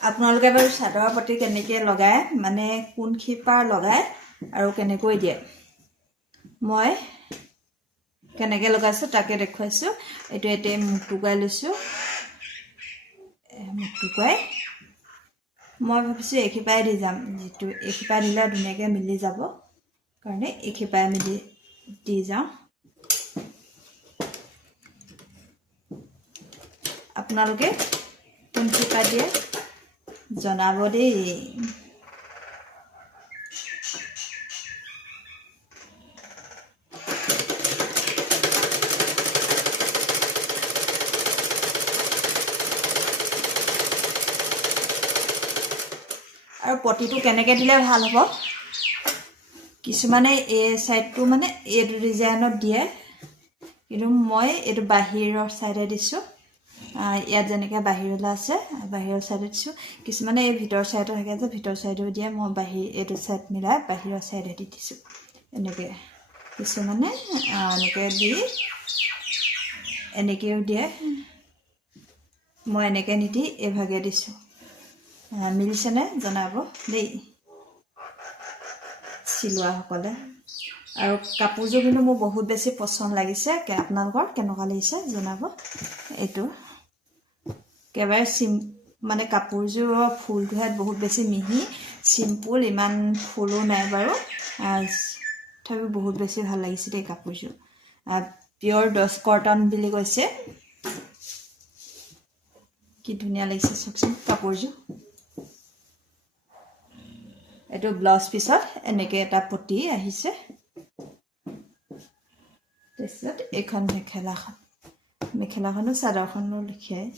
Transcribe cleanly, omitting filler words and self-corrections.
আপোনালোকে বাৰু চাদৰৰ পতি কেনেকৈ লগায় মানে কোন খিপাৰ লগায় আৰু কেনেকৈ দিয়ে মই কেনেকৈ লগাইছোঁ তাকে দেখুৱাইছোঁ। এইটো এতিয়া মুখ টুকুৰাই লৈছোঁ। মুখ টুকুৰাই মই ভাবিছোঁ এইখিপাই দি যাম, যিটো এইখিপাই দিলে ধুনীয়াকৈ মিলি যাব কাৰণে এইখিপাই মিলি দি যাওঁ। আপোনালোকে কোন খিপা দিয়ে জনাব দেই। আৰু পটিটো কেনেকৈ দিলে ভাল হ'ব, কিছুমানে এই ছাইডটো মানে এইটো ডিজাইনত দিয়ে, কিন্তু মই এইটো বাহিৰৰ ছাইডে দিছোঁ। ইয়াত যেনেকৈ বাহিৰলৈ আছে বাহিৰৰ ছাইডে দিছোঁ। কিছুমানে এই ভিতৰ ছাইডত থাকে যে ভিতৰ ছাইডেও দিয়ে, মই এইটো ছাইড মিলাই বাহিৰৰ ছাইডে দি দিছোঁ। এনেকৈ কিছুমানে এনেকৈ দি এনেকৈও দিয়ে, মই এনেকৈ নিদি এইভাগে দিছোঁ। মিলিছেনে জনাব দেই চিলোৱাসকলে। আৰু কাপোৰযোৰ কিন্তু মোৰ বহুত বেছি পচন্দ লাগিছে। আপোনালোকৰ কেনেকুৱা লাগিছে জনাব। এইটো একেবাৰে মানে কাপোৰযোৰৰ ফুলটোহে বহুত বেছি মিহি চিম্পুল, ইমান ফুলো নাই বাৰু, তথাপিও বহুত বেছি ভাল লাগিছে দেই কাপোৰযোৰ। পিয়ৰ ডছ কটন বুলি কৈছে। কি ধুনীয়া লাগিছে চাওকচোন কাপোৰযোৰ। এইটো ব্লাউজ পিছত এনেকৈ এটা পটি আহিছে। তাৰপিছত এইখন মেখেলাখনো চাদৰখনো লিখিয়াই